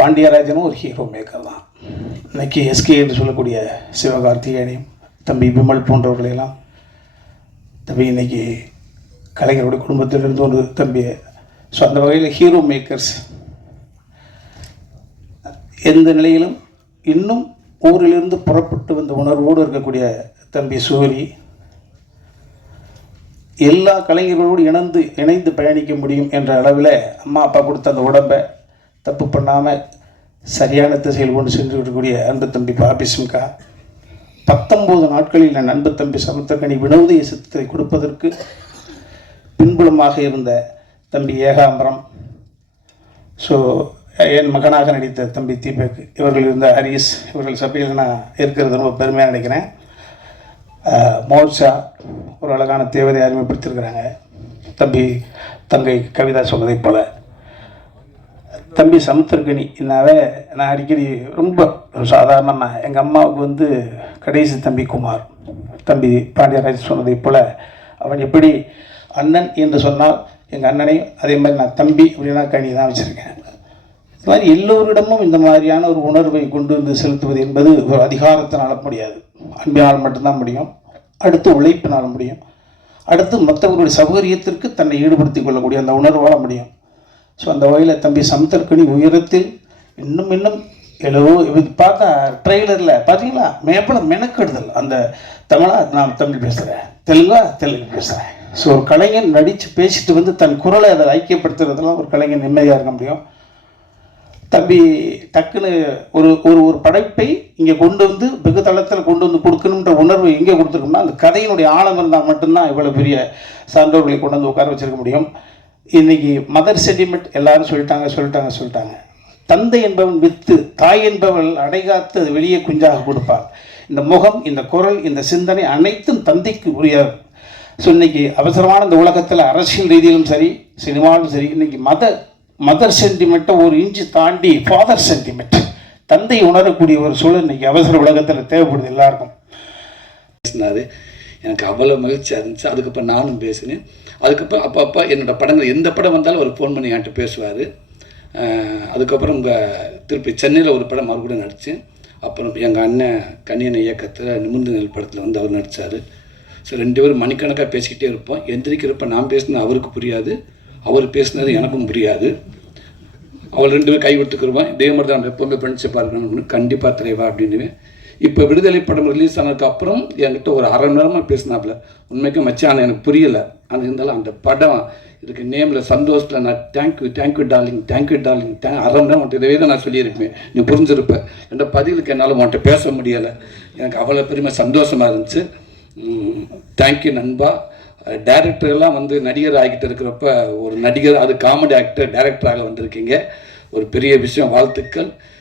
பாண்டியராஜனும் ஒரு hero maker தான். இன்றைக்கி எஸ்கே என்று சொல்லக்கூடிய சிவகார்த்திகேயனையும் தம்பி விமல் போன்றவர்களையெல்லாம் தம்பி இன்னைக்கு கலைஞருடைய குடும்பத்திலிருந்து ஒரு தம்பி ஸோ அந்த வகையில் ஹீரோ மேக்கர்ஸ் எந்த நிலையிலும் இன்னும் ஊரிலிருந்து புறப்பட்டு வந்த உணர்வோடு இருக்கக்கூடிய தம்பி சூரி எல்லா கலைஞர்களோடு இணைந்து இணைந்து பயணிக்க முடியும் என்ற அளவில் அம்மா அப்பா கொடுத்த அந்த உடம்பை தப்பு பண்ணாமல் சரியான திசையில் கொண்டு சென்று விடக்கூடிய அன்பு தம்பி பாபி சிம்கா. பத்தொம்போது நாட்களில் நான் அன்பு தம்பி சமுத்திரக்கனி வினோதிய சித்தத்தை கொடுப்பதற்கு பின்புலமாக இருந்த தம்பி ஏகாம்பரம். ஸோ என் மகனாக நடித்த தம்பி தீபக் இவர்கள் இருந்த ஹரிஸ் இவர்கள் சபையில் நான் இருக்கிறது ரொம்ப பெருமையாக நினைக்கிறேன். அஹ், மோர்ஷா ஒரு அழகான தேவதை அறிமுகப்படுத்தியிருக்கிறாங்க. தம்பி தங்கை கவிதா சொன்னதைப் போல். தம்பி சமுத்திரக்கனி என்னாவே நான் அடிக்கடி ரொம்ப சாதாரணமாக எங்கள் அம்மாவுக்கு வந்து கடைசி தம்பி குமார். தம்பி பாண்டியராஜ் சொன்னதைப் போல் அவன் எப்படி அண்ணன் என்று சொன்னால் எங்கள் அண்ணனையும் அதே மாதிரி நான் தம்பி அப்படின்னா கனி தான் வச்சுருக்கேன். இது மாதிரி எல்லோரிடமும் இந்த மாதிரியான ஒரு உணர்வை கொண்டு வந்து செலுத்துவது என்பது ஒரு அதிகாரத்தினால் முடியாது. அன்பினால் மட்டும்தான் முடியும். அடுத்து உழைப்பினால் முடியும். அடுத்து மற்றவர்களுடைய சௌகரியத்திற்கு தன்னை ஈடுபடுத்திக் கொள்ளக்கூடிய அந்த உணர்வால் முடியும். ஸோ அந்த வகையில் தம்பி சமுத்திரக்கணி உயரத்தில் இன்னும் இன்னும் எழுவோ இது பார்த்தா ட்ரெய்லரில் பார்த்தீங்களா மேப்பட மெனக்கெடுதல். அந்த தமிழா நான் தமிழ் பேசுகிறேன் தெலுங்கா தெலுங்கு பேசுகிறேன் ஸோ ஒரு கலைஞன் நடித்து பேசிட்டு வந்து தன் குரலை அதை ஐக்கியப்படுத்துறதுலாம் ஒரு கலைஞன் நிம்மதியாக இருக்க முடியும். தம்பி டக்குன்னு ஒரு ஒரு ஒரு படைப்பை இங்கே கொண்டு வந்து வெகு தளத்தில் கொண்டு வந்து கொடுக்கணுன்ற உணர்வு எங்கே கொடுத்துருக்கோம்னா அந்த கதையினுடைய ஆழம் இருந்தால் மட்டும்தான் இவ்வளோ பெரிய சான்றோர்களை கொண்டு வந்து உட்கார வச்சிருக்க முடியும். இன்னைக்கு மதர் செடிமெண்ட் எல்லாரும் சொல்லிட்டாங்க சொல்லிட்டாங்க சொல்லிட்டாங்க. தந்தை என்பவன் வித்து தாய் என்பவள் அடைகாத்து அது வெளியே குஞ்சாக கொடுப்பாள் இந்த முகம் இந்த குரல் இந்த சிந்தனை அனைத்தும் தந்தைக்கு உரிய. ஸோ இன்னைக்கு அவசரமான இந்த உலகத்தில் அரசியல் ரீதியிலும் சரி சினிமாவிலும் சரி இன்றைக்கி மத மதர் சென்டிமெண்ட்டை ஒரு இன்ச்சு தாண்டி ஃபாதர் சென்டிமெண்ட் தந்தை உணரக்கூடிய ஒரு சூழல் இன்னைக்கு அவசர உலகத்தில் தேவைப்படுது எல்லாருக்கும். பேசினார். எனக்கு அவ்வளோ மகிழ்ச்சியாக இருந்துச்சு. அதுக்கப்புறம் நானும் பேசினேன். அதுக்கப்புறம் அப்போ அப்போ என்னோட படங்கள் எந்த படம் வந்தாலும் அவர் ஃபோன் பண்ணி என்கிட்ட பேசுவார் அதுக்கப்புறம் இங்கே திருப்பி சென்னையில் ஒரு படம் அவர் கூட நடித்தேன் அப்புறம் எங்கள் அண்ணன் கண்ணியனை இயக்கத்தில் நிமிர்ந்து நெல் படத்தில் வந்து அவர் நடித்தார் ஸோ ரெண்டு பேரும் மணிக்கணக்காக பேசிக்கிட்டே இருப்போம் எந்திரிக்கிறப்ப நான் பேசினது அவருக்கு புரியாது அவர் பேசினது எனக்கும் புரியாது அவள் ரெண்டு பேரும் கை கொடுத்துக்கிருவான் இதே மாதிரி தான் நம்ம எப்போவுமே ஃப்ரெண்ட்ஷிப் இருக்கணும்னு கண்டிப்பாக தலைவா அப்படின்னுவேன் இப்போ விடுதலை படம் ரிலீஸ் ஆனதுக்கு அப்புறம் என்கிட்ட ஒரு அரை மணி நேரமாக பேசினாப்புல உண்மைக்கும் மச்சான் எனக்கு புரியலை. ஆனால் இருந்தாலும் அந்த படம் இதுக்கு நேமில் சந்தோஷத்தில் நான் thank you thank you darling thank you darling தே அரை மணி நேரம் உன்ட்ட இதவே தான் நான் சொல்லியிருப்பேன் நீ புரிஞ்சிருப்ப. என்ற பதிலுக்கு என்னால் உன்கிட்ட பேச முடியலை. எனக்கு அவ்வளோ பெருமை சந்தோஷமாக இருந்துச்சு. தேங்க்யூ நண்பா. டைரக்டர் வந்து நடிகர் ஆகிட்டு இருக்கிறப்ப ஒரு நடிகர் அது காமெடி ஆக்டர் டேரக்டராக வந்திருக்கீங்க. ஒரு பெரிய விஷயம் வாழ்த்துக்கள்.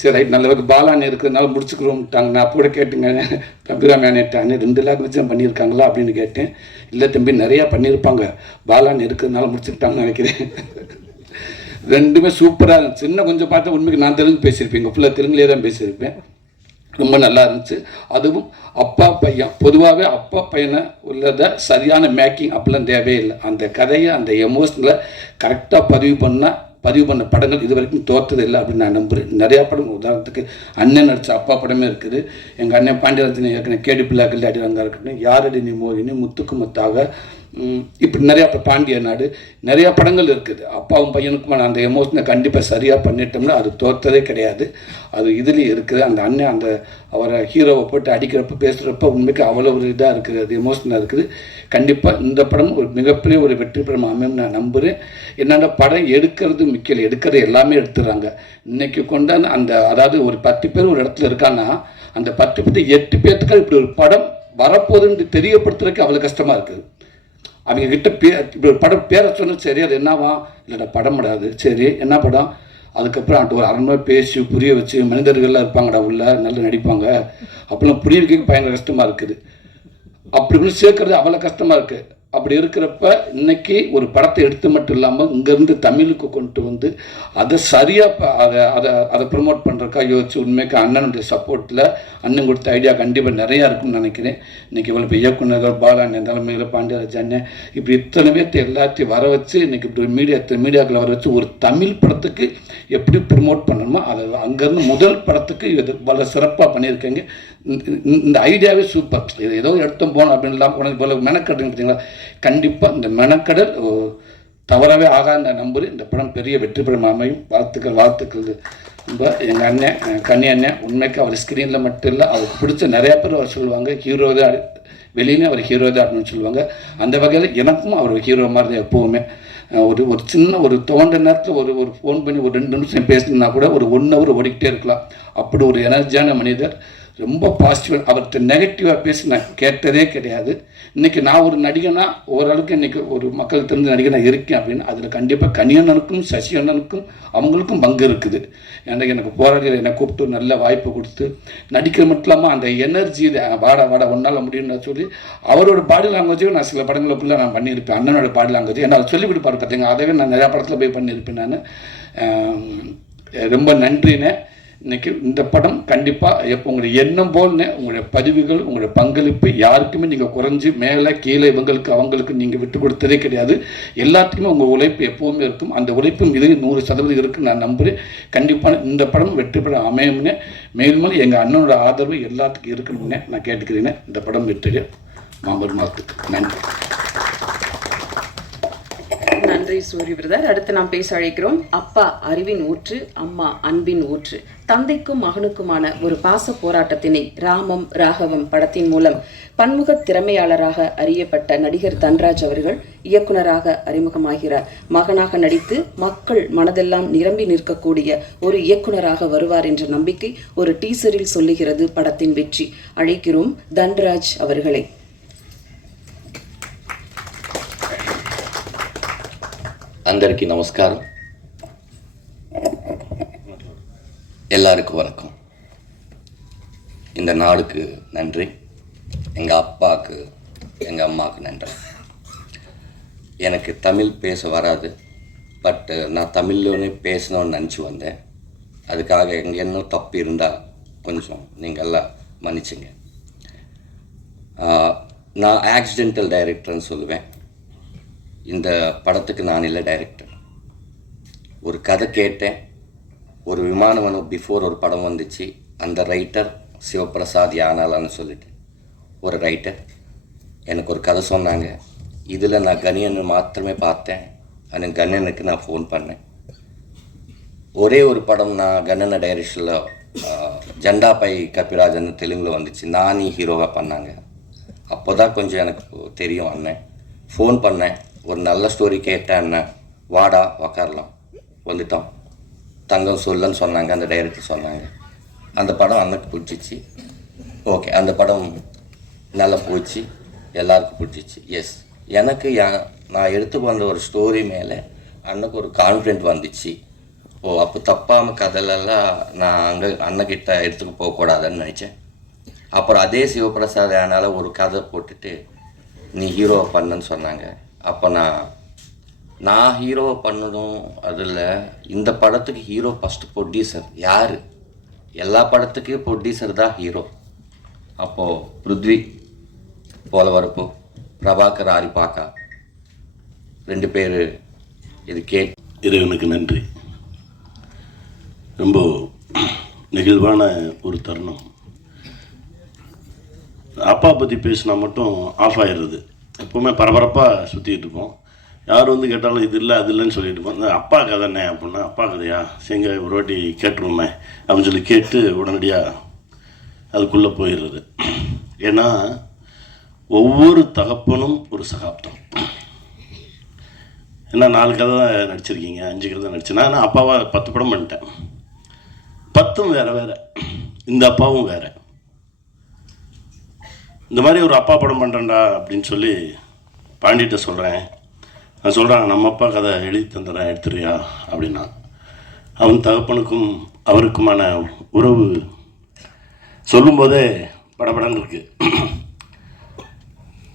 சரி ரைட் நல்ல பாலாண்ணே இருக்கிறதுனால முடிச்சுக்கிறோம்ட்டாங்க. நான் அப்போ கூட கேட்டுங்க கபிராமி அண்ணேட்டாங்க ரெண்டு வச்சு தான் பண்ணியிருக்காங்களா அப்படின்னு கேட்டேன். இல்லை தம்பி நிறையா பண்ணியிருப்பாங்க. பாலாண்ணே இருக்கிறதுனால முடிச்சுக்கிட்டாங்கன்னு நினைக்கிறேன். ரெண்டுமே சூப்பராக இருந்துச்சு. இன்னும் கொஞ்சம் பார்த்தா உண்மைக்கு நான் தெலுங்கு பேசியிருப்பேன். ஃபுல்லாக தெலுங்குலேயே தான் பேசியிருப்பேன். ரொம்ப நல்லா இருந்துச்சு. அதுவும் அப்பா பையன் பொதுவாகவே அப்பா பையனை உள்ளதை சரியான மேக்கிங் அப்படிலாம் தேவையே இல்லை அந்த கதையை அந்த எமோஷனில் கரெக்டாக பதிவு பண்ணால் பதிவு பண்ண படங்கள் இது வரைக்கும் தோற்றது இல்லை அப்படின்னு நான் நம்புகிறேன் நிறையா படம் உதாரணத்துக்கு அண்ணன் நடித்த அப்பா படமே இருக்குது. எங்கள் அண்ணன் பாண்டியரஞ்சன் ஏற்கனவே கேடி பிள்ளை கல்லாடி ரங்கா இருக்கட்டும் யாரடி நீ மோகினி முத்துக்கு முத்தாக இப்படி நிறையா இப்போ பாண்டிய நாடு நிறையா படங்கள் இருக்குது. அப்பாவும் பையனுக்குமான அந்த எமோஷனை கண்டிப்பாக சரியாக பண்ணிட்டோம்னா அது தோற்றதே கிடையாது. அது இதுலேயும் இருக்குது. அந்த அண்ணன் அந்த அவரை ஹீரோவை போட்டு அடிக்கிறப்ப பேசுகிறப்ப உண்மைக்கு அவ்வளோ ஒரு இதாக இருக்குது. அது எமோஷனாக இருக்குது. கண்டிப்பாக இந்த படம் ஒரு மிகப்பெரிய ஒரு வெற்றி படம் அமையும் நான் நம்புகிறேன் என்னென்ன படம் எடுக்கிறது முக்கியம் எடுக்கிறது எல்லாமே எடுத்துடுறாங்க. இன்னைக்கு கொண்டாந்து அந்த அதாவது ஒரு பத்து பேர் ஒரு இடத்துல இருக்காங்கன்னா அந்த பத்து பத்து எட்டு பேர்த்துக்கு இப்படி ஒரு படம் வரப்போகுதுன்னு தெரியப்படுத்துறதுக்கு அவ்வளோ கஷ்டமாக இருக்குது. அவங்க கிட்ட பே இப்போ படம் பேரை சொன்னால் சரி அது என்னவா? இல்லைடா படம் முடியாது சரி என்ன படம்? அதுக்கப்புறம் அவன்கிட்ட ஒரு அரை பேசி புரிய வச்சு மனிதர்கள்லாம் இருப்பாங்கடா உள்ள நல்லா நடிப்பாங்க. அப்போல்லாம் புரிய வைக்க பயங்கர கஷ்டமாக இருக்குது. அப்படி இப்படி சேர்க்கறது அவ்வளோ கஷ்டமாக இருக்குது அப்படி இருக்கிறப்ப இன்னைக்கு ஒரு படத்தை எடுத்து மட்டும் இல்லாமல் இங்கேருந்து தமிழுக்கு கொண்டு வந்து அதை சரியாக அதை அதை அதை ப்ரமோட் பண்ணுறக்கா யோசிச்சு உண்மைக்கு அண்ணனுடைய சப்போர்ட்டில் அண்ணன் கொடுத்த ஐடியா கண்டிப்பாக நிறையா இருக்கும்னு நினைக்கிறேன். இன்னைக்கு இவ்வளோ இப்போ இயக்குநர்கள் பாலா தலைமையில் பாண்டியராஜ் அண்ணன் இப்படி இத்தனை பேர்த்து எல்லாத்தையும் வர வச்சு இன்னைக்கு இப்படி மீடியா மீடியாக்களை வர வச்சு ஒரு தமிழ் படத்துக்கு எப்படி ப்ரமோட் பண்ணணுமோ அதை அங்கேருந்து முதல் படத்துக்கு இது வள சிறப்பாக பண்ணியிருக்கேங்க. இந்த- ஐடியாவே சூப்பர் இது ஏதோ எடுத்தோம் போகணும் அப்படின்னு இல்லாமல் உனக்கு இவ்வளோ மெனக்கட்டுங்க பார்த்தீங்களா? கண்டிப்பாக இந்த மெனக்கடல் ஓ, தவறவே ஆகாத நான் இந்த படம் பெரிய வெற்றி பெறும் அமையும். வாழ்த்துக்கள் வாழ்த்துக்கள். ரொம்ப எங்கள் அண்ணன் கண்ணி அண்ணன் உண்மைக்கு அவர் ஸ்க்ரீனில் மட்டும் இல்லை அவருக்கு பிடிச்ச நிறையா பேர் அவர் சொல்லுவாங்க. ஹீரோ தான் வெளியிலே அவர் ஹீரோ தான் அப்படின்னு சொல்லுவாங்க. அந்த வகையில் எனக்கும் அவர் ஹீரோ மாதிரி தான் எப்போவுமே. ஒரு ஒரு சின்ன ஒரு தோன்ற நேரத்தில் ஒரு ஒரு ஃபோன் பண்ணி ஒரு ரெண்டு நிமிஷம் பேசினா கூட ஒரு ஒன் ஹவர் ஓடிக்கிட்டே இருக்கலாம். அப்படி ஒரு எனர்ஜியான மனிதர். ரொம்ப பாசிட்டிவாக அவர்கிட்ட நெகட்டிவாக பேசி நான் கேட்டதே கிடையாது. இன்றைக்கி நான் ஒரு நடிகனா ஓரளவுக்கு இன்றைக்கி ஒரு மக்கள் தெரிஞ்ச நடிகனாக இருக்கேன் அப்படின்னு அதில் கண்டிப்பாக கனியண்ணனுக்கும் சசி அண்ணனுக்கும் அவங்களுக்கும் பங்கு இருக்குது. எனக்கு எனக்கு போராடிகள் என்னை கூப்பிட்டு நல்ல வாய்ப்பு கொடுத்து நடிக்கிற மட்டும் இல்லாமல் அந்த எனர்ஜி வாடா வாடா ஒன்றால் முடியும்னு சொல்லி அவரோட பாடி லாங்குவேஜையும் நான் சில படங்களுக்குள்ளே நான் பண்ணியிருப்பேன். அண்ணனோட பாடி லாங்குவேஜ் என்னால் சொல்லி கொடுப்பாரு பார்த்தீங்க அதவே நான் நிறையா படத்தில் போய் பண்ணியிருப்பேன் நான். ரொம்ப நன்றிண்ணே இன்னைக்கு இந்த படம் கண்டிப்பாக எப்போ உங்களுடைய எண்ணம் போல்னு உங்களுடைய பதிவுகள் உங்களுடைய பங்களிப்பு யாருக்குமே நீங்கள் குறைஞ்சி மேலே கீழே இவங்களுக்கு அவங்களுக்கு நீங்கள் விட்டு கொடுத்ததே கிடையாது. எல்லாத்துக்குமே உங்கள் உழைப்பு எப்போவுமே இருக்கும். அந்த உழைப்பும் இது நூறு சதவீதம் இருக்குன்னு நான் நம்புகிறேன் கண்டிப்பான இந்த படம் வெற்றி பெற அமையும்னு மேலும் எங்கள் அண்ணனோட ஆதரவு எல்லாத்துக்கும் இருக்கணும்னு நான் கேட்டுக்கிறேன் இந்த படம் வெற்றி மாம்பர் மாத்துக்கு நன்றி. நன்றி சூரிய பிரதர் அடுத்து நாம் பேச அழைக்கிறோம் அப்பா அறிவின் ஊற்று அம்மா அன்பின் ஊற்று. தந்தைக்கும் மகனுக்குமான ஒரு பாச போராட்டத்தினை ராமம் ராகவம் படத்தின் மூலம் பன்முக திறமையாளராக அறியப்பட்ட நடிகர் தன்ராஜ் அவர்கள் இயக்குனராக அறிமுகமாகிறார். மகனாக நடித்து மக்கள் மனதெல்லாம் நிரம்பி நிற்கக்கூடிய ஒரு இயக்குனராக வருவார் என்ற நம்பிக்கை ஒரு டீசரில் சொல்லுகிறது படத்தின் வெற்றி. அழைக்கிறோம் தன்ராஜ் அவர்களை. అందరికీ నమస్కారం எல்லாருக்கும் வணக்கம் இந்த நாடுக்கு நன்றி எங்கள் அப்பாவுக்கு எங்கள் அம்மாவுக்கு நன்றி எனக்கு தமிழ் பேச வராது பட் நான் தமிழ்லோனே பேசணும்னு நினச்சி வந்தேன் அதுக்காக எங்கே என்ன தப்பு இருந்தால் கொஞ்சம் நீங்கள் எல்லாம் மன்னிச்சுங்க ஆஹ், நான் ஆக்சிடென்டல் டைரக்டர்னு சொல்லுவேன் இந்த படத்துக்கு நான் இல்லை டைரக்டர் ஒரு கதை கேட்டேன். ஒரு விமானவனம் பிஃபோர் ஒரு படம் வந்துச்சு. அந்த ரைட்டர் சிவபிரசாத் யானாலான்னு சொல்லிட்டு. ஒரு ரைட்டர் எனக்கு ஒரு கதை சொன்னாங்க. இதில் நான் கணியனை மாத்திரமே பார்த்தேன். அந்த கண்ணனுக்கு நான் ஃபோன் பண்ணேன். ஒரே ஒரு படம் நான் கண்ணனை டைரக்ஷனில் ஜெண்டா பை கபிராஜன் தெலுங்கில் வந்துச்சு. நானி ஹீரோவாக பண்ணாங்க. அப்போ தான் கொஞ்சம் எனக்கு தெரியும் அண்ணன். ஃபோன் பண்ணேன். ஒரு நல்ல ஸ்டோரி கேட்டேன் அண்ணன் வாடா உக்காரலாம். வந்துட்டோம். தங்கம் சொல்லுன்னு சொன்னாங்க அந்த டைரக்டர் சொன்னாங்க. அந்த படம் அன்னைக்கு பிடிச்சிச்சு. ஓகே அந்த படம் நல்லா போச்சு. எல்லாருக்கும் பிடிச்சிச்சு. எஸ் எனக்கு நான் எடுத்து வந்த ஒரு ஸ்டோரி மேலே அண்ணனுக்கு ஒரு கான்ஃபிடென்ட் வந்துச்சு. ஓ அப்போ தப்பாமல் கதையிலெல்லாம் நான் அங்கே அண்ணக்கிட்ட எடுத்துக்க போகக்கூடாதுன்னு நினச்சேன். அப்புறம் அதே சிவபிரசாத் ஆனால் ஒரு கதை போட்டுட்டு நீ ஹீரோவை பண்ணுன்னு சொன்னாங்க. அப்போ நான் நான் ஹீரோவை பண்ணணும் அதில் இந்த படத்துக்கு ஹீரோ ஃபஸ்ட்டு ப்ரொடியூசர் யார்? எல்லா படத்துக்கும் ப்ரொடியூசர் தான் ஹீரோ அப்போது பிருத்வி போலவரப்பு பிரபாகர் ஆரிப்பாக்கா ரெண்டு பேர் இது கே இறைவனுக்கு நன்றி. ரொம்ப நெகிழ்வான ஒரு தருணம். அப்பா பற்றி பேசினா மட்டும் ஆஃப் ஆயிடுறது. எப்போவுமே பரபரப்பாக சுற்றிக்கிட்டு இருப்போம். யார் வந்து கேட்டாலும் இது இல்லை அது இல்லைன்னு சொல்லிட்டு இருப்போம். இந்த அப்பா கதைண்ணே அப்படின்னா அப்பா கதையா? சரிங்க ஒரு வாட்டி கேட்டுருவோமே அப்படின்னு சொல்லி கேட்டு உடனடியாக அதுக்குள்ளே போயிடுறது. ஏன்னா ஒவ்வொரு தகப்பனும் ஒரு சகாப்தம். ஏன்னா நாலு கதை தான் நடிச்சிருக்கீங்க அஞ்சு கதை நடிச்சேன் நான் அப்பாவை பத்து படம் பண்ணிட்டேன். பத்தும் வேறு வேறு. இந்த அப்பாவும் வேறு. இந்த மாதிரி ஒரு அப்பா படம் பண்ணுறேன்டா அப்படின்னு சொல்லி பாண்டிகிட்ட சொல்கிறேன் நான் சொல்கிறான் நம்ம அப்பா கதை எழுதி தந்துடுறேன் எடுத்துறியா அப்படின்னா. அவன் தகப்பனுக்கும் அவருக்குமான உறவு சொல்லும்போதே படபடன்னு இருக்குது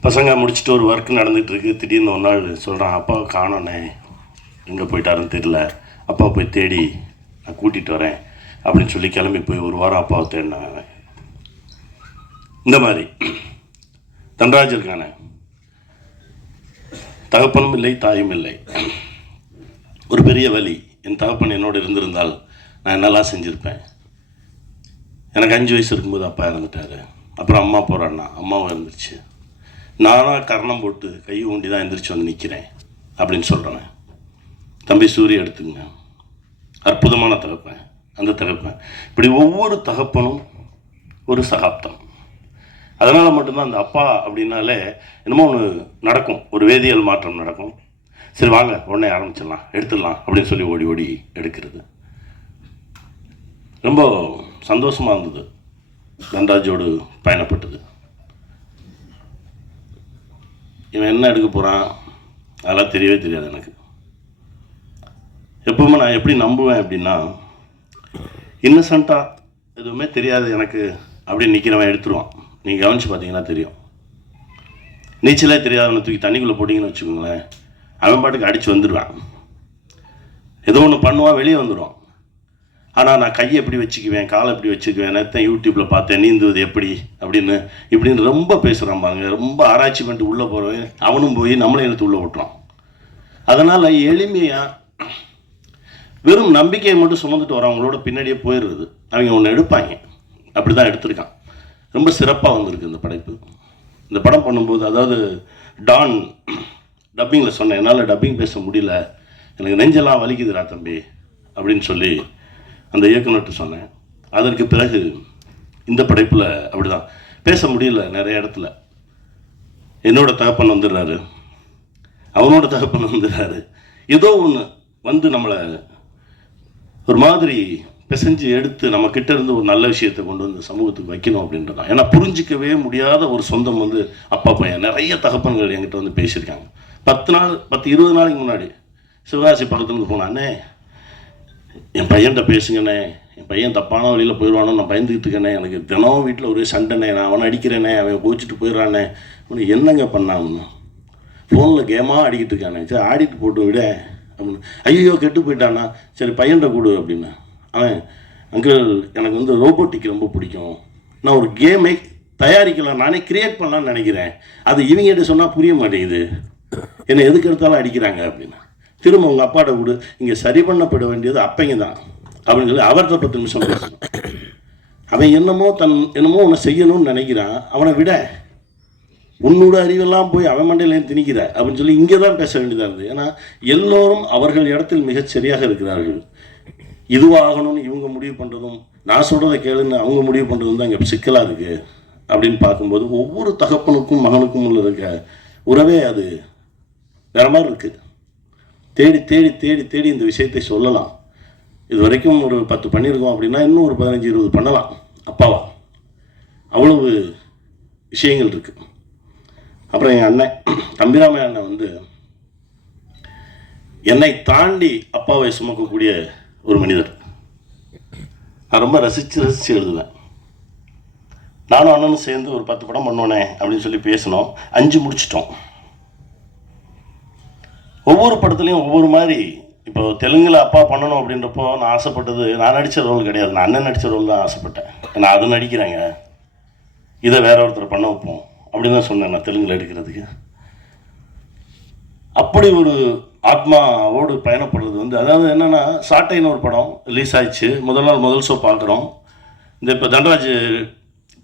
பசங்க முடிச்சுட்டு ஒரு ஒர்க் நடந்துகிட்ருக்கு திடீர்னு ஒரு நாள் சொல்கிறான் அப்பாவை காணோண்ணே எங்கே போயிட்டாருன்னு தெரியல. அப்பா போய் தேடி நான் கூட்டிகிட்டு வரேன். அப்படின்னு சொல்லி கிளம்பி போய் ஒரு வாரம் அப்பாவை தேடினாங்க. இந்த மாதிரி. தன்ராஜ் இருக்கானே தகப்பனும் இல்லை தாயும் இல்லை. ஒரு பெரிய வழி என் தகப்பன் என்னோடு இருந்திருந்தால் நான் என்னெல்லாம் செஞ்சுருப்பேன்? எனக்கு அஞ்சு வயசு இருக்கும்போது அப்பா இறந்துட்டாரு. அப்புறம் அம்மா போகிறான்னா அம்மாவும் இருந்துச்சு நானாக கரணம் போட்டு கை ஊண்டி தான் எந்திரிச்சு வந்து நிற்கிறேன் அப்படின்னு சொல்கிறேன் தம்பி சூரிய எடுத்துங்க அற்புதமான தகப்பன். அந்த தகப்பன். இப்படி ஒவ்வொரு தகப்பனும் ஒரு சகாப்தம். அதனால் மட்டும்தான் அந்த அப்பா அப்படின்னாலே என்னமோ ஒன்று நடக்கும். ஒரு வேதியியல் மாற்றம் நடக்கும். சரி வாங்க உடனே ஆரம்பிச்சிடலாம். எடுத்துடலாம் அப்படின்னு சொல்லி ஓடி ஓடி எடுக்கிறது. ரொம்ப சந்தோஷமாக இருந்தது. தன்ராஜோடு பயணப்பட்டது. இவன் என்ன எடுக்க போகிறான் அதெல்லாம் தெரியவே தெரியாது எனக்கு. எப்பவுமே நான் எப்படி நம்புவேன் அப்படின்னா இன்னசென்ட்டாக எதுவுமே தெரியாது எனக்கு அப்படின்னு நிற்கிறவன் எடுத்துருவான். நீங்கள் கவனித்து பார்த்தீங்கன்னா தெரியும். நீச்சலே தெரியாதவனை தூக்கி தண்ணிக்குள்ளே போட்டிங்கன்னு வச்சுக்கோங்களேன் அவன் பாட்டுக்கு அடித்து வந்துடுவான் ஏதோ ஒன்று பண்ணுவான் வெளியே வந்துடுவான் ஆனால் நான் கையை எப்படி வச்சுக்குவேன் காலை எப்படி வச்சுக்குவேன் நேரத்தை யூடியூப்பில் பார்த்தேன் நீந்துவது எப்படி அப்படின்னு இப்படின்னு ரொம்ப பேசுகிறான் பாருங்க. ரொம்ப ஆராய்ச்சி பண்ணிட்டு உள்ளே போகிறவன் அவனும் போய் நம்மளே எடுத்து உள்ளே விட்டுறான் அதனால் எளிமையாக வெறும் நம்பிக்கையை மட்டும் சுமந்துட்டு வரவங்களோட பின்னாடியே போயிடுறது. அவங்க ஒன்று எடுப்பாங்க. அப்படி தான் எடுத்திருக்கான். ரொம்ப சிறப்பாக வந்திருக்கு இந்த படைப்பு. இந்த படம் பண்ணும்போது அதாவது டான் டப்பிங்கில் சொன்னேன் என்னால் டப்பிங் பேச முடியல. எனக்கு நெஞ்செல்லாம் வலிக்குதுடா தம்பி அப்படின்னு சொல்லி அந்த இயக்குனர்கிட்ட சொன்னேன். அதற்கு பிறகு இந்த படைப்பில் அப்படிதான். பேச முடியல நிறைய இடத்துல. என்னோட தகப்பன் வந்துடுறாரு. அவனோட தகப்பன் வந்துடுறாரு. ஏதோ ஒன்று வந்து நம்மளை ஒரு மாதிரி பிசைஞ்சு எடுத்து நம்ம கிட்ட இருந்து ஒரு நல்ல விஷயத்தை கொண்டு வந்து சமூகத்துக்கு வைக்கணும் அப்படின்றதான். ஏன்னா புரிஞ்சிக்கவே முடியாத ஒரு சொந்தம் வந்து அப்பா பையன் நிறைய தகப்பன்கள் என்கிட்ட வந்து பேசியிருக்காங்க. பத்து நாள் பத்து இருபது நாளைக்கு முன்னாடி சிவகாசி பக்கத்துலேருந்து போனானே என் பையன்கிட்ட பேசுங்கண்ணே. என் பையன் தப்பான வழியில் போயிடுவானோ நான் பயந்துக்கிட்டு இருக்கேனே எனக்கு தினம் வீட்டில் ஒரே சண்டைண்ணே. நான் அவனை அடிக்கிறேனே அவன் கோச்சிட்டு போயிடறானே. அவனு என்னங்க பண்ணான்னு ஃபோனில் கேமாக ஆடிக்கிட்டு இருக்கானே. சரி ஆடிட்டு போட்டு விட அப்படின்னு. ஐயோ கெட்டு போயிட்டானா? சரி பையன்கிட்ட கொடு அப்படின்னு. அவன் அங்கிள் எனக்கு வந்து ரோபோட்டிக் ரொம்ப பிடிக்கும். நான் ஒரு கேமை தயாரிக்கலாம் நானே கிரியேட் பண்ணலாம்னு நினைக்கிறேன். அது இவங்ககிட்ட சொன்னால் புரிய மாட்டேங்குது. என்னை எதுக்கு எடுத்தாலும் அடிக்கிறாங்க அப்படின்னா. திரும்ப உங்கள் அப்பாட்ட விடு. இங்கே சரி பண்ணப்பட வேண்டியது அப்பைங்க தான் அப்படின்னு சொல்லி அவர்கிட்ட பத்து நிமிஷம் பேசணும் அவன் என்னமோ தன் என்னமோ ஒன்று செய்யணும்னு நினைக்கிறான். அவனை விட உன்னோட அறிவெல்லாம் போய் அவன் மண்டையிலேயும் திணிக்கிற அப்படின்னு சொல்லி இங்கே தான் பேச வேண்டியதாக இருந்தது. ஏன்னா எல்லோரும் அவர்கள் இடத்தில் மிகச் சரியாக இருக்கிறார்கள். இதுவாகணும்னு இவங்க முடிவு பண்ணுறதும் நான் சொல்கிறத கேளுன்னு அவங்க முடிவு பண்ணுறதும் தான் இங்கே சிக்கலாக இருக்குது அப்படின்னு பார்க்கும்போது ஒவ்வொரு தகப்பனுக்கும் மகனுக்கும் உள்ள இருக்க உறவே அது. வேற மாதிரி இருக்குது தேடி தேடி தேடி தேடி இந்த விஷயத்தை சொல்லலாம். இது வரைக்கும் ஒரு பத்து பண்ணியிருக்கோம் அப்படின்னா இன்னும் ஒரு பதினஞ்சு இருபது பண்ணலாம். அப்பாவா? அவ்வளவு விஷயங்கள் இருக்குது அப்புறம் என் அண்ணன் தம்பிராம அண்ணன் வந்து என்னை தாண்டி அப்பாவை சுமக்கக்கூடிய ஒரு மனிதர். நான் ரொம்ப ரசித்து ரசித்து எழுதுவேன். நானும் அண்ணனும் சேர்ந்து ஒரு பத்து படம் பண்ணோனே அப்படின்னு சொல்லி பேசினோம். அஞ்சு முடிச்சிட்டோம். ஒவ்வொரு படத்துலையும் ஒவ்வொரு மாதிரி இப்போ தெலுங்கில் அப்பா பண்ணணும் அப்படின்றப்போ நான் ஆசைப்பட்டது நான் நடித்த ரோல் கிடையாது. நான் அண்ணன் நடித்த ரோல் தான் ஆசைப்பட்டேன். நான் அது நடிக்கிறேங்க. இதை வேற ஒருத்தர் பண்ண வைப்போம் அப்படின்னு தான் சொன்னேன் நான் தெலுங்கில் எடுக்கிறதுக்கு. அப்படி ஒரு ஆத்மாவோடு பயணப்படுறது வந்து அதாவது என்னென்னா சாட்டைன்னு ஒரு படம் ரிலீஸ் ஆயிடுச்சு. முதல் நாள் முதல் ஷோ பார்க்குறோம். இந்த இப்போ தண்டராஜ்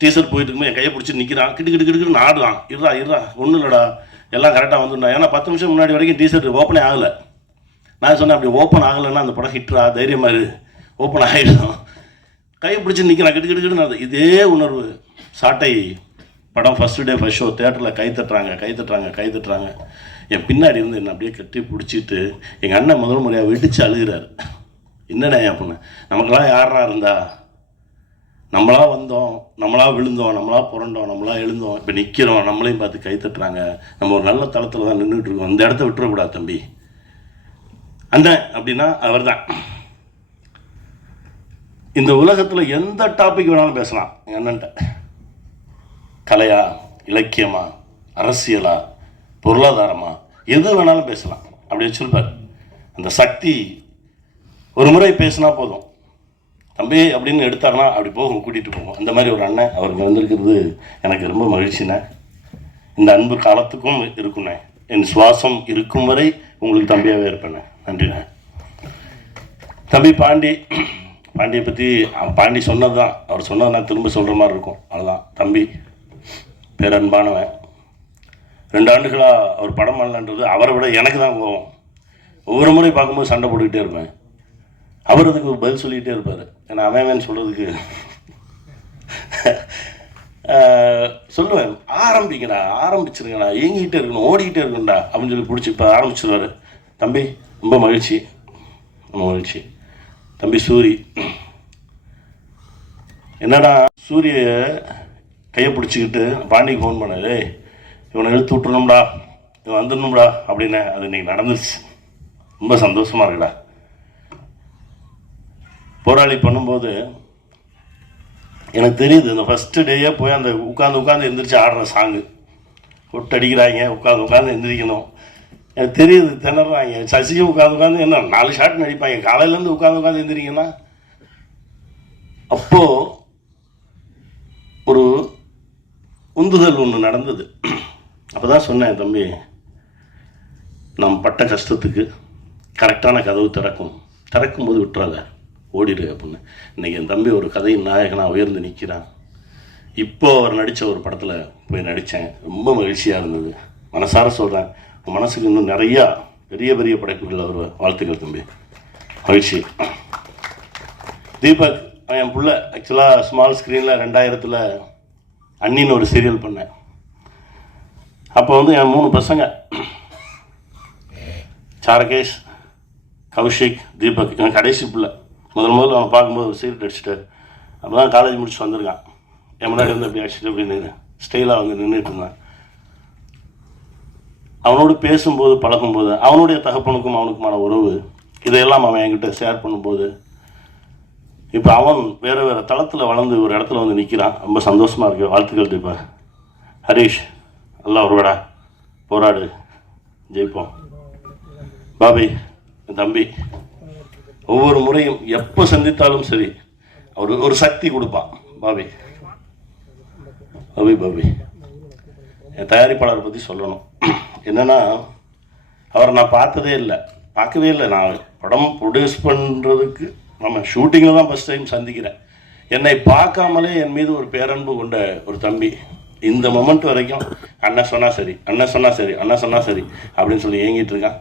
டீசர் போயிட்டு இருக்கும்போது என் கையை பிடிச்சி நிற்கிறான் கிட்டு கிட்டு கிட்டு ஆடுறான். இருடா இருடா ஒன்றும் இல்லைடா. எல்லாம் கரெக்டாக வந்துடா ஏன்னா பத்து நிமிஷம் முன்னாடி வரைக்கும் டீசர்ட் ஓப்பனே ஆகலை. நான் சொன்னேன் அப்படி ஓப்பன் ஆகலைன்னா அந்த படம் ஹிட்ரா தைரியமாக இரு. ஓப்பன் ஆகிடும் கையை பிடிச்சி நிற்கிறான் கிட்டு கிட்டு கிட்டுன்னு இதே உணர்வு. சாட்டை படம் ஃபஸ்ட்டு டே ஃபஸ்ட் ஷோ தேட்டரில் கை தட்டுறாங்க கை தட்டுறாங்க கை தட்டுறாங்க. என் பின்னாடி இருந்து என்னை அப்படியே கட்டி பிடிச்சிட்டு எங்கள் அண்ணன் முதல் முறையாக வெடிச்சு அழுகிறாரு. என்னடா அப்படின்னு நமக்கெல்லாம் யாரா இருந்தா? நம்மளா வந்தோம் நம்மளா விழுந்தோம் நம்மளா புரண்டோம் நம்மளா எழுந்தோம் இப்போ நிற்கிறோம் நம்மளையும் பார்த்து கை தட்டுறாங்க. நம்ம ஒரு நல்ல தளத்தில் தான் நின்றுட்டு இருக்கோம். இந்த இடத்த விட்டுறக்கூடாது தம்பி. அண்ணன் அப்படின்னா அவர் தான் இந்த உலகத்தில் எந்த டாபிக் வேணாலும் பேசலாம். எங்கள் அண்ணன்ட்ட. கலையா இலக்கியமா அரசியலா பொருளாதாரமா? எது வேணாலும் பேசலாம். அப்படி வச்சிருப்பார். அந்த சக்தி ஒரு முறை பேசினா போதும். தம்பி அப்படின்னு எடுத்தாருன்னா அப்படி போகும் கூட்டிகிட்டு போகும். அந்த மாதிரி ஒரு அண்ணன் அவருக்கு வந்திருக்கிறது எனக்கு ரொம்ப மகிழ்ச்சிண்ணே. இந்த அன்பு காலத்துக்கும் இருக்குண்ணே. என் சுவாசம் இருக்கும் வரை உங்களுக்கு தம்பியாகவே இருப்பேண்ணே. நன்றிண்ணே. தம்பி பாண்டி பாண்டியை பற்றி பாண்டி சொன்னது தான் அவர் சொன்னதை நான் திரும்ப சொல்கிற மாதிரி இருக்கும். அவ்வளோதான் தம்பி பேரன்பானவன். ரெண்டு ஆண்டுகளாக அவர் படம் பண்ணலன்றது அவரை விட எனக்கு தான் கோவம். ஒவ்வொரு முறை பார்க்கும்போது சண்டை போட்டுக்கிட்டே இருப்பேன். அவர் அதுக்கு ஒரு பதில் சொல்லிக்கிட்டே இருப்பார். ஏன்னா அவன் சொல்கிறதுக்கு சொல்லுவேன். ஆரம்பிங்கடா ஆரம்பிச்சிருங்கடா. இயங்கிக்கிட்டே இருக்கணும் ஓடிக்கிட்டே இருக்கணும்டா அப்படின்னு சொல்லி பிடிச்சி இப்போ ஆரம்பிச்சிருவாரு. தம்பி ரொம்ப மகிழ்ச்சி. ரொம்ப மகிழ்ச்சி. தம்பி சூரி. என்னடா சூரிய கையை பிடிச்சிக்கிட்டு பாண்டிக்கு ஃபோன் பண்ணாரு இவனை இழுத்து விட்டுணும்டா இவன் வந்துடணும்டா அப்படின்னு அது இன்னைக்கு நடந்துருச்சு. ரொம்ப சந்தோஷமாக இருக்குடா. போராளி பண்ணும்போது எனக்கு தெரியுது இந்த ஃபஸ்ட்டு டேயே போய் அந்த உட்காந்து உட்காந்து எந்திரிச்சு ஆடுற சாங்கு கொட்டடிக்கிறாங்க உட்காந்து உட்காந்து எந்திரிக்கணும். எனக்கு தெரியுது திணறாங்க சசியும் உட்காந்து உட்காந்து என்ன நாலு ஷாட் நடிப்பாங்க. காலையிலேருந்து உட்காந்து உட்காந்து எந்திரிங்கன்னா அப்போது ஒரு உந்துதல் ஒன்று நடந்தது. அப்போ தான் சொன்னேன் தம்பி நாம் பட்ட கஷ்டத்துக்கு கரெக்டான கதவு திறக்கும். திறக்கும்போது விட்டுறாத ஓடிடு அப்படின்னு. இன்றைக்கி என் தம்பி ஒரு கதையின் நாயகனாக உயர்ந்து நிற்கிறான் இப்போ அவர் நடித்த ஒரு படத்தில் போய் நடித்தேன் ரொம்ப மகிழ்ச்சியாக இருந்தது. மனசார சொல்கிறேன் மனசுக்கு இன்னும் நிறையா பெரிய பெரிய படைப்புகள் அவர் வாழ்த்துக்கள் தம்பி. மகிழ்ச்சி. தீபக் என் பிள்ளை. ஆக்சுவலாக ஸ்மால் ஸ்க்ரீனில் ரெண்டாயிரத்தில் அண்ணின்னு ஒரு சீரியல் பண்ணேன். அப்போ வந்து என் மூணு பசங்க. சாரகேஷ் கௌஷிக் தீபக். எனக்கு கடைசி பிள்ளை. முதல் முதல்ல அவன் பார்க்கும்போது ஒரு அடிச்சுட்டு அப்போ தான் காலேஜ் முடிச்சு வந்திருக்கான். என் முன்னாடி வந்து அப்படி அடிச்சுட்டு அப்படின்னு ஸ்டைலாக வந்து நின்றுட்டு இருந்தான். அவனோடு பேசும்போது பழகும்போது அவனுடைய தகப்பனுக்கும் அவனுக்குமான உறவு இதையெல்லாம் அவன் என்கிட்ட ஷேர் பண்ணும்போது இப்போ அவன் வேறு வேறு தளத்தில் வளர்ந்து ஒரு இடத்துல வந்து நிற்கிறான் ரொம்ப சந்தோஷமாக இருக்கு. வாழ்த்துக்கள் தீபா. ஹரீஷ். நல்லா வருவாடா போராடு ஜெயிப்போம். பாபி தம்பி ஒவ்வொரு முறையும் எப்போ சந்தித்தாலும் சரி அவர் ஒரு சக்தி கொடுப்பான் பாபி பாபி பாபி. என் தயாரிப்பாளரை பற்றி சொல்லணும். என்னென்னா அவரை நான் பார்த்ததே இல்லை. பார்க்கவே இல்லை. நான் படம் ப்ரொடியூஸ் பண்ணுறதுக்கு நம்ம ஷூட்டிங்கில் தான் ஃபஸ்ட் டைம் சந்திக்கிறேன். என்னை பார்க்காமலே என் மீது ஒரு பேரன்பு கொண்ட ஒரு தம்பி. இந்த மொமெண்ட் வரைக்கும் அண்ணன் சொன்னால் சரி அண்ணன் சொன்னா சரி அண்ணன் சொன்னால் சரி அப்படின்னு சொல்லி ஏங்கிட்டு இருக்கான்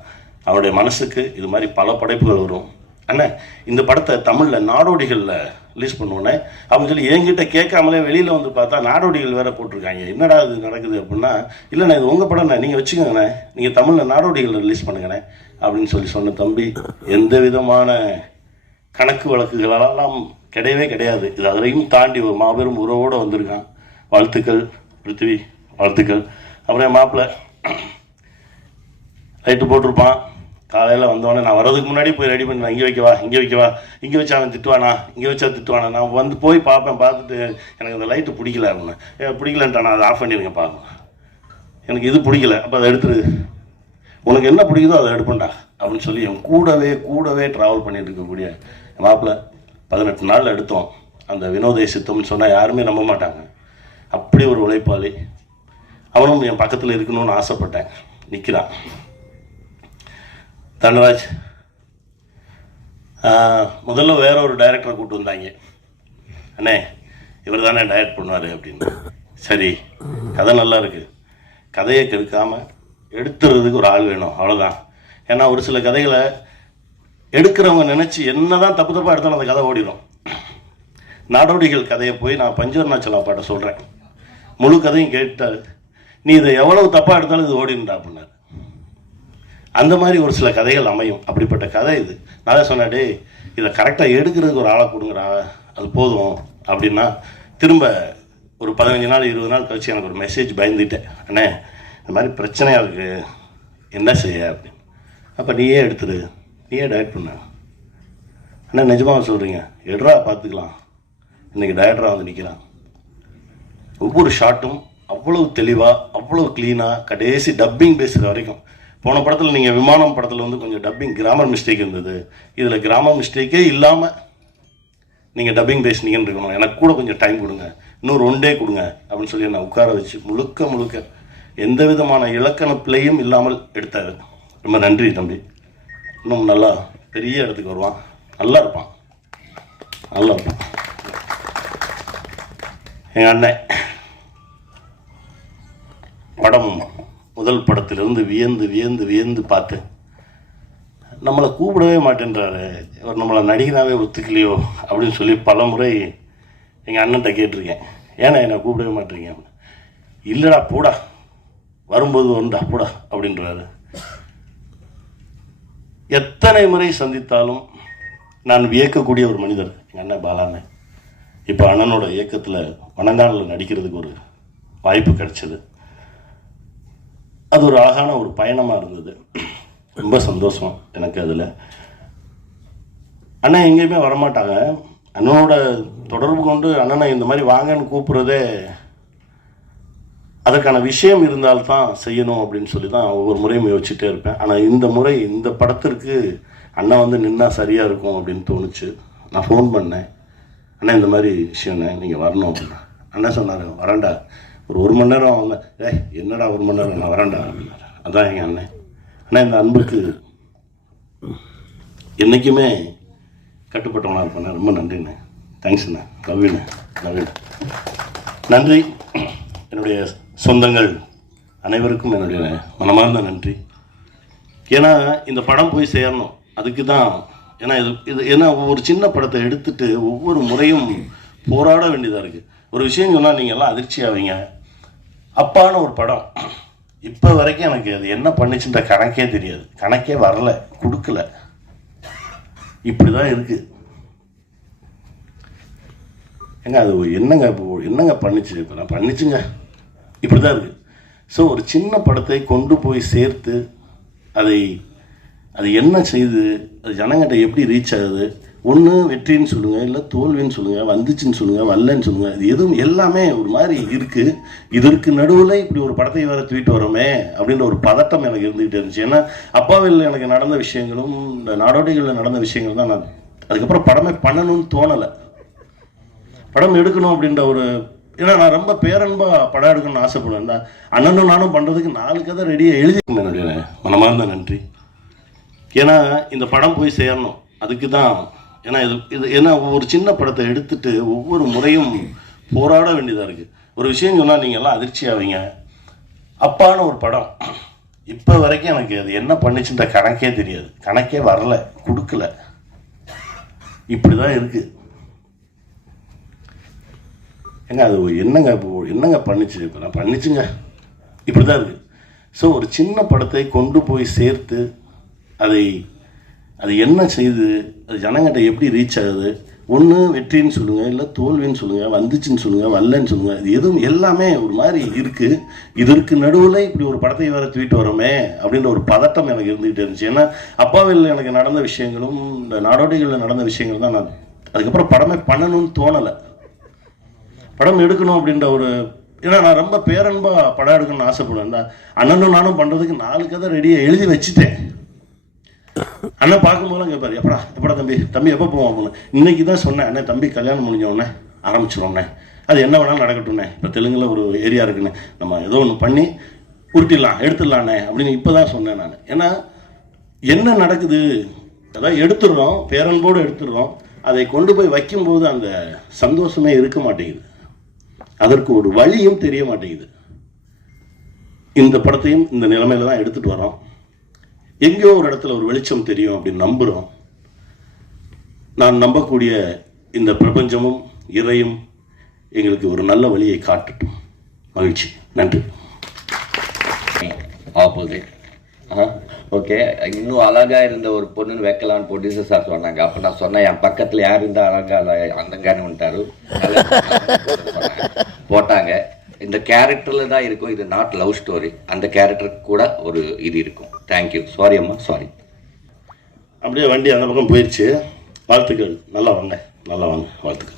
அவருடைய மனசுக்கு இது மாதிரி பல படைப்புகள் வரும். அண்ணன் இந்த படத்தை தமிழில் நாடோடிகளில் ரிலீஸ் பண்ணுவோன்னே அப்படின்னு சொல்லி என்கிட்ட கேட்காமலே வெளியில் வந்து பார்த்தா நாடோடிகள் வேற போட்டிருக்காங்க. என்னடா இது நடக்குது அப்படின்னா இல்லைண்ணே இது உங்கள் படம்ண்ணே நீங்கள் வச்சுக்கோங்கண்ணே நீங்கள் தமிழில் நாடோடிகள் ரிலீஸ் பண்ணுங்கண்ணே அப்படின்னு சொல்லி சொன்ன தம்பி எந்த விதமான கணக்கு வழக்குகளெல்லாம் கிடையவே கிடையாது. இது அதையும் தாண்டி ஒரு மாபெரும் உறவோடு வந்திருக்கான். வாழ்த்துக்கள். பிருத்திவி வாழ்த்துக்கள். அப்புறம் என் மாப்பிள்ளை லைட்டு போட்டிருப்பான். காலையில் வந்தோடனே நான் வரதுக்கு முன்னாடி போய் ரெடி பண்ணி. இங்கே வைக்கவா? இங்கே வைக்கவா? இங்கே வச்சா அவன் திட்டுவானா? இங்கே வச்சா திட்டுவானா? நான் வந்து போய் பார்ப்பேன் பார்த்துட்டு எனக்கு அந்த லைட்டு பிடிக்கல அப்படின்னு. ஏ பிடிக்கலன்ட்டானா அதை ஆஃப் பண்ணிடுங்க பார்க்கணும் எனக்கு இது பிடிக்கல. அப்போ அதை எடுத்துரு. உனக்கு என்ன பிடிக்குதோ அதை எடுப்பேன்டா. அப்படின்னு சொல்லி என் கூடவே கூடவே ட்ராவல் பண்ணிட்டு இருக்கக்கூடிய என் மாப்பிள்ளை பதினெட்டு நாளில் எடுத்தோம். அந்த வினோதய சித்தம்னு சொன்னால் யாருமே நம்ப மாட்டாங்க. அப்படி ஒரு உழைப்பாளி. அவனும் என் பக்கத்தில் இருக்கணும்னு ஆசைப்பட்டேன். நிற்கிறான் தனராஜ் முதல்ல வேற ஒரு டைரக்டரை கூப்பிட்டு வந்தாங்க. அண்ணே இவர் தானே டைரக்ட் பண்ணுவார் அப்படின்னு. சரி கதை நல்லா இருக்கு. கதையை கெடுக்காமல் எடுத்துறதுக்கு ஒரு ஆள் வேணும். அவ்வளோதான் ஏன்னா ஒரு சில கதைகளை எடுக்கிறவங்க நினச்சி என்னதான் தப்பு தப்பாக எடுத்தாலும் அந்த கதை ஓடிடும் நாடோடிகள் கதையை போய் நான் பஞ்சவர்ணாச்சலா பாட்டை சொல்கிறேன் முழு கதையும் கேட்டாரு நீ இதை எவ்வளவு தப்பாக எடுத்தாலும் இது ஓடின்றா அப்படின்னாரு. அந்த மாதிரி ஒரு சில கதைகள் அமையும். அப்படிப்பட்ட கதை இது. நான் தான் டேய் இதை கரெக்டாக எடுக்கிறதுக்கு ஒரு ஆளை கொடுங்கடா. அது போதும். அப்படின்னா திரும்ப ஒரு பதினஞ்சு நாள் இருபது நாள் கழிச்சு எனக்கு ஒரு மெசேஜ் பயந்துட்டேன். அண்ணே இந்த மாதிரி பிரச்சனையாக இருக்குது என்ன செய்ய? அப்படின்னு. அப்போ நீயே எடுத்துரு. நீயே டயட் பண்ண. அண்ணா நிஜமாக சொல்கிறீங்க எடுறா பார்த்துக்கலாம். இன்றைக்கி டயட்ராக வந்து நிற்கிறான் ஒவ்வொரு ஷாட்டும் அவ்வளவு தெளிவாக அவ்வளோ க்ளீனாக கடைசி டப்பிங் பேசுகிற வரைக்கும். போன படத்தில் நீங்கள் விமானம் படத்தில் வந்து கொஞ்சம் டப்பிங் கிராமர் மிஸ்டேக் இருந்தது. இதில் கிராமர் மிஸ்டேக்கே இல்லாமல் நீங்கள் டப்பிங் பேசுனீங்கன்னு இருக்கணும். எனக்கு கூட கொஞ்சம் டைம் கொடுங்க. இன்னும் ஒன் டே கொடுங்க. அப்படின்னு சொல்லி நான் உட்கார வச்சு முழுக்க முழுக்க எந்த விதமான இலக்கண பிழையும் இல்லாமல் எடுத்தார். ரொம்ப நன்றி தம்பி. இன்னும் நல்லா பெரிய இடத்துக்கு வருவான். நல்லா இருப்பான். நல்லா இருப்பான். எங்கள் அண்ணன். முதல் படத்திலிருந்து வியந்து வியந்து வியந்து பார்த்து நம்மளை கூப்பிடவே மாட்டேன்றாரு. இவர் நம்மளை நடிகனாகவே ஒத்துக்கலையோ அப்படின்னு சொல்லி பல முறை எங்கள் அண்ணன்ட்ட கேட்டிருக்கேன். ஏன்னா என்னை கூப்பிடவே மாட்டேங்க. இல்லைடா போடா. வரும்போது வரும்டா போடா அப்படின்றாரு. எத்தனை முறை சந்தித்தாலும் நான் வியக்கக்கூடிய ஒரு மனிதர் எங்கள் அண்ணன் பாலாண்ணே இப்போ அண்ணனோட இயக்கத்தில் வணங்காலில் நடிக்கிறதுக்கு ஒரு வாய்ப்பு கிடைச்சது. அது ஒரு அழகான ஒரு பயணமாக இருந்தது. ரொம்ப சந்தோஷம் எனக்கு அதில். அண்ணன் எங்கேயுமே வரமாட்டாங்க. அண்ணனோட தொடர்பு கொண்டு அண்ணனை இந்த மாதிரி வாங்கன்னு கூப்பிட்றதே அதற்கான விஷயம் இருந்தால்தான் செய்யணும் அப்படின்னு சொல்லி தான் ஒவ்வொரு முறையும் யோசிச்சுட்டே இருப்பேன். ஆனால் இந்த முறை இந்த படத்திற்கு அண்ணன் வந்து நின்னா சரியாக இருக்கும் அப்படின்னு தோணுச்சு. நான் ஃபோன் பண்ணேன். அண்ணா இந்த மாதிரி விஷயம்ண்ணே நீங்கள் வரணும் அப்படின்னா. அண்ணன் சொன்னார் வரேன்டா. ஒரு ஒரு மணி நேரம் அவங்க ஏ என்னடா ஒரு மணி நேரம்? நான் வரேன்டா. அதான் எங்கள் அண்ணன். அண்ணா இந்த அன்புக்கு என்றைக்குமே கட்டுப்பட்டவனாக இருப்பேன். ரொம்ப நன்றிண்ணே. தேங்க்ஸ்ண்ணே லவ்யூண்ணே லவ்யூண்ணே நன்றி. என்னுடைய சொந்தங்கள் அனைவருக்கும் என்னுடைய மனமார்ந்த நன்றி. ஏன்னா இந்த படம் போய் சேரணும். அதுக்கு தான். ஏன்னா இது இது ஏன்னா ஒவ்வொரு சின்ன படத்தை எடுத்துட்டு ஒவ்வொரு முறையும் போராட வேண்டியதாக இருக்குது ஒரு விஷயம் சொன்னால் நீங்கள் எல்லாம் அதிர்ச்சி ஆவீங்க. அப்பான ஒரு படம். இப்போ வரைக்கும் எனக்கு அது என்ன பண்ணிச்சுன்ற கணக்கே தெரியாது. கணக்கே வரல கொடுக்கல. இப்படி தான் இருக்குது ஏங்க அது என்னங்க இப்போ என்னங்க பண்ணுச்சு? இப்போ நான் பண்ணிச்சுங்க. இப்படி தான் இருக்குது ஸோ ஒரு சின்ன படத்தை கொண்டு போய் சேர்த்து அதை அது என்ன செய்யுது அது ஜனங்கிட்ட எப்படி ரீச் ஆகுது? ஒன்று வெற்றின்னு சொல்லுங்கள் இல்லை தோல்வின்னு சொல்லுங்கள் வந்துச்சுன்னு சொல்லுங்கள் வரலன்னு சொல்லுங்கள் இது எதுவும் எல்லாமே ஒரு மாதிரி இருக்குது இதற்கு நடுவில் இப்படி ஒரு படத்தை வேறு தூக்கிட்டு வரோமே அப்படின்ற ஒரு பதட்டம் எனக்கு இருந்துகிட்டே இருந்துச்சு. ஏன்னா அப்பாவில் எனக்கு நடந்த விஷயங்களும் இந்த நாடோடிகளில் நடந்த விஷயங்கள் தான் நான் அதுக்கப்புறம் படமே பண்ணணும்னு தோணலை. படம் எடுக்கணும் அப்படின்ற ஒரு ஏன்னா நான் ரொம்ப பேரன்பா படம் எடுக்கணும்னு ஆசைப்படுவேன். அண்ணனும் நானும் பண்ணுறதுக்கு நாலு கதை ரெடியாக எழுதி என்னுடைய மனமார்ந்த நன்றி. ஏன்னா இந்த படம் போய் சேரணும். அதுக்கு தான் ஏன்னா இது இது ஏன்னா ஒரு சின்ன படத்தை எடுத்துட்டு ஒவ்வொரு முறையும் போராட வேண்டியதாக இருக்குது ஒரு விஷயம் சொன்னால் நீங்கள் எல்லாம் அதிர்ச்சி ஆவீங்க. அப்பான ஒரு படம். இப்போ வரைக்கும் எனக்கு அது என்ன பண்ணுச்சுன்ற கணக்கே தெரியாது. கணக்கே வரல கொடுக்கல. இப்படி தான் இருக்குது ஏங்க அது என்னங்க இப்போ என்னங்க பண்ணுச்சு? இப்போ நான் பண்ணிச்சுங்க. இப்படி தான் இருக்குது ஸோ ஒரு சின்ன படத்தை கொண்டு போய் சேர்த்து அதை அது என்ன செய்யுது அது ஜனங்கிட்ட எப்படி ரீச் ஆகுது? ஒன்று வெற்றின்னு சொல்லுங்கள் இல்லை தோல்வின்னு சொல்லுங்கள் வந்துச்சுன்னு சொல்லுங்கள் வரலன்னு சொல்லுங்கள் இது எதுவும் எல்லாமே ஒரு மாதிரி இருக்குது இதற்கு நடுவில் இப்படி ஒரு படத்தை வேறு தூக்கிட்டு வரோமே அப்படின்ற ஒரு பதட்டம் எனக்கு இருந்துகிட்டே இருந்துச்சு. ஏன்னா அப்பாவில் எனக்கு நடந்த விஷயங்களும் இந்த நாடோடிகளில் நடந்த விஷயங்கள் தான் நான் அதுக்கப்புறம் படமே பண்ணணும்னு தோணலை. படம் எடுக்கணும் அப்படின்ற ஒரு ஏன்னா நான் ரொம்ப பேரன்பாக படம் எடுக்கணும்னு ஆசைப்படுவேன் அண்ணனும் நானும் பண்ணுறதுக்கு நாலு கதை ரெடியாக எழுதி வச்சுட்டேன். அண்ணன் பார்க்கும்போதெல்லாம் கேட்பார் எப்படா எப்படா தம்பி? தம்பி எப்போ போவோம் அப்படின்னு இன்னைக்கு தான் சொன்னேன் அண்ணே தம்பி கல்யாணம் முடிஞ்ச உடனே அது என்ன வேணாலும் நடக்கட்டும்ண்ணே இப்போ தெலுங்குல ஒரு ஏரியா இருக்குண்ணே நம்ம ஏதோ ஒன்று பண்ணி உருட்டிடலாம் எடுத்துடலாண்ணே அப்படின்னு இப்போ தான் சொன்னேன் நான். ஏன்னா என்ன நடக்குது? அதான் எடுத்துடுறோம் பேரன்போடு எடுத்துடுறோம். அதை கொண்டு போய் வைக்கும்போது அந்த சந்தோஷமே இருக்க மாட்டேங்குது. அதற்கு ஒரு வழியும் தெரிய மாட்டேங்குது. இந்த படத்தையும் இந்த நிலைமையில தான் எடுத்துட்டு வரோம் எங்கேயோ ஒரு இடத்துல ஒரு வெளிச்சம் தெரியும் அப்படின்னு நம்புகிறோம் நான் நம்பக்கூடிய இந்த பிரபஞ்சமும் இறையும் எங்களுக்கு ஒரு நல்ல வழியை காட்டட்டும். மகிழ்ச்சி. நன்றி. Opposite okay. இன்னும் அழகா இருந்த ஒரு பொண்ணுன்னு வைக்கலாம்னு ப்ரொடியூசர் சார் சொன்னாங்க. அப்போ நான் சொன்னேன் என் பக்கத்தில் யார் இருந்தால் அழகா அந்தங்கானு வந்துட்டாரு. போட்டாங்க. இந்த கேரக்டரில் தான் இருக்கும். இது நாட் லவ் ஸ்டோரி அந்த கேரக்டருக்கு கூட ஒரு இது இருக்கும். தேங்க்யூ சாரி அம்மா. சாரி அப்படியே வண்டி அந்த பக்கம் போயிடுச்சு வாழ்த்துக்கள். நல்லா வாங்க. நல்லா வாங்க. வாழ்த்துக்கள்.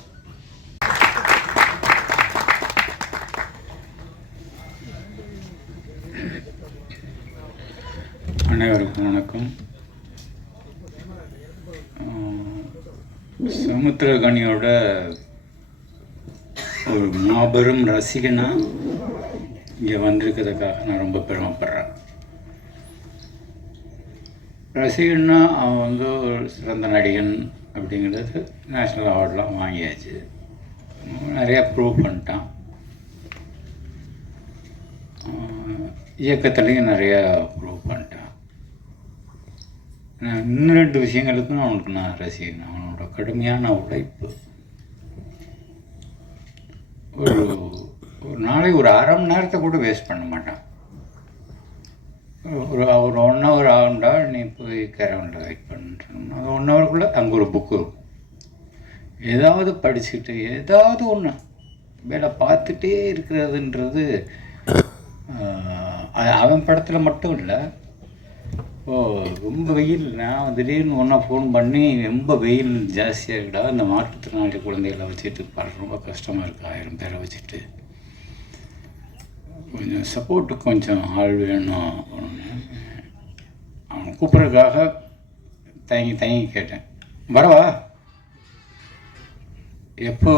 அனைவருக்கும் வணக்கம். சமுத்திரகனியோட ஒரு மாபெரும் ரசிகனா இங்கே வந்திருக்கிறதுக்காக நான் ரொம்ப பெருமைப்படுறேன். ரசிகன்னா அவன் வந்து ஒரு சிறந்த நடிகன் அப்படிங்கிறது நேஷ்னல் அவார்ட்லாம் வாங்கியாச்சு. நிறையா ப்ரூவ் பண்ணிட்டான். இயக்கத்துலேயும் நிறையா ப்ரூவ் பண்ணிட்டான். நான் இன்னும் ரெண்டு விஷயங்களுக்கும் அவனுக்கு நான் ரசிகன் அவனோட கடுமையான உழைப்பு. ஒரு ஒரு நாளைக்கு ஒரு அரை மணி நேரத்தை கூட வேஸ்ட் பண்ண மாட்டான். ஒரு ஒரு ஒன் ஹவர் ஆகுண்டா நீ போய் கேரவனில் வெயிட் பண்ணுறோம்னா அது ஒன் ஹவருக்குள்ளே அங்கே ஒரு புக்கு இருக்கும். ஏதாவது படிச்சுட்டு ஏதாவது ஒன்று. வேலை பார்த்துட்டே இருக்கிறதுன்றது அவன் படத்தில் மட்டும் இல்லை. ஓ ரொம்ப வெயில். நான் திடீர்னு ஒன்றா ஃபோன் பண்ணி ரொம்ப வெயில் ஜாஸ்தியாக இருக்கடா இந்த மாற்றுத்திறனாளி குழந்தைகளை வச்சுட்டு ரொம்ப கஷ்டமாக இருக்குது ஆயிரம் பேரை வச்சுட்டு கொஞ்சம் சப்போர்ட்டு கொஞ்சம் ஆள் வேணும் அவன் அவனை கூப்பிட்றதுக்காக தயங்கி தயங்கி கேட்டேன். வரவா? எப்போ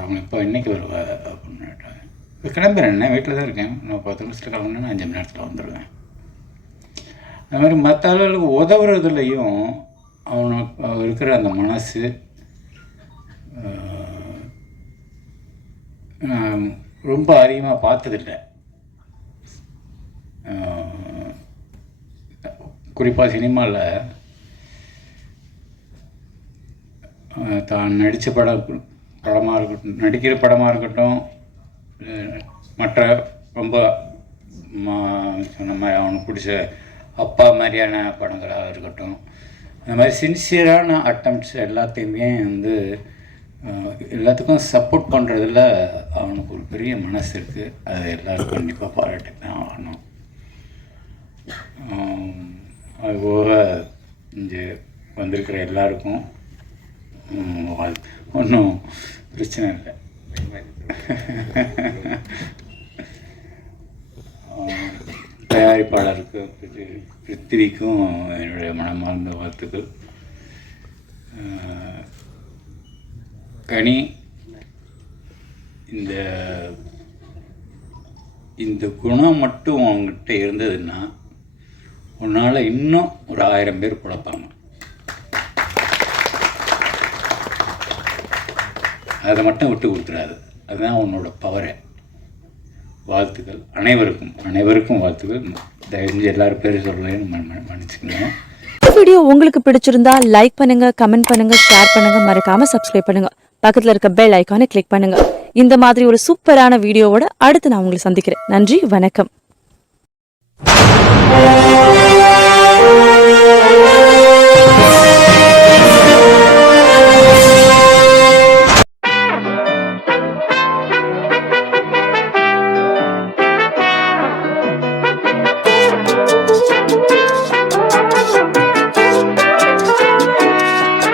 அவங்க எப்போ இன்றைக்கி வருவா? அப்படின்னு கேட்டாங்க இப்போ கிளம்புறேன் வீட்டில் தான் இருக்கேன். நான் பத்து நிமிஷத்தில் கிளம்புனா அஞ்சு மணி நேரத்தில் வந்துடுவேன். அது மாதிரி மற்ற ஆளுகளுக்கு உதவுறதுலையும் அவனுக்கு இருக்கிற அந்த மனசு ரொம்ப அதிகமாக பார்த்ததில்ல. குறிப்பாக சினிமாவில் தான் நடித்த படம் படமாக இருக்கட்டும் நடிக்கிற படமாக இருக்கட்டும் மற்ற ரொம்ப சொன்ன மாதிரி அவனுக்கு பிடிச்ச அப்பா மாதிரியான படங்களாக இருக்கட்டும். அந்த மாதிரி சின்சியரான அட்டம்ப்ட்ஸ் எல்லாத்தையுமே வந்து எல்லாத்துக்கும் சப்போர்ட் பண்ணுறதுல அவனுக்கு ஒரு பெரிய மனசு இருக்குது அதை எல்லோரும் கண்டிப்பாக பாராட்டி தான் ஆகணும். அதுபோக இங்கே வந்திருக்கிற எல்லாருக்கும் ஒன்றும் பிரச்சனை இல்லை. தயாரிப்பாளருக்கு பிருத்தி- பிருத்திவிக்கும் என்னுடைய மனமார்ந்த வாழ்த்துக்கள். கனி இந்த இந்த குணம் மட்டும் உங்ககிட்ட இருந்ததுன்னா உன்னால் இன்னும் ஒரு ஆயிரம் பேர் குழப்பாங்க. அதை மட்டும் விட்டு கொடுத்துடாது. அதுதான் உன்னோட பவரை வாழ்த்துக்கள். அனைவருக்கும் அனைவருக்கும் வாழ்த்துக்கள். தயவுஞ்சு எல்லாரும் பேர் சொல்லலைன்னு மன்னிச்சுக்கணும். வீடியோ உங்களுக்கு பிடிச்சிருந்தா லைக் பண்ணுங்க கமெண்ட் பண்ணுங்க ஷேர் பண்ணுங்க. மறக்காம சப்ஸ்கிரைப் பண்ணுங்க. பக்கத்துல இருக்க பெல் ஐக்கானை கிளிக் பண்ணுங்க. இந்த மாதிரி ஒரு சூப்பரான வீடியோவோட அடுத்து நான் உங்களை சந்திக்கிறேன். நன்றி வணக்கம்.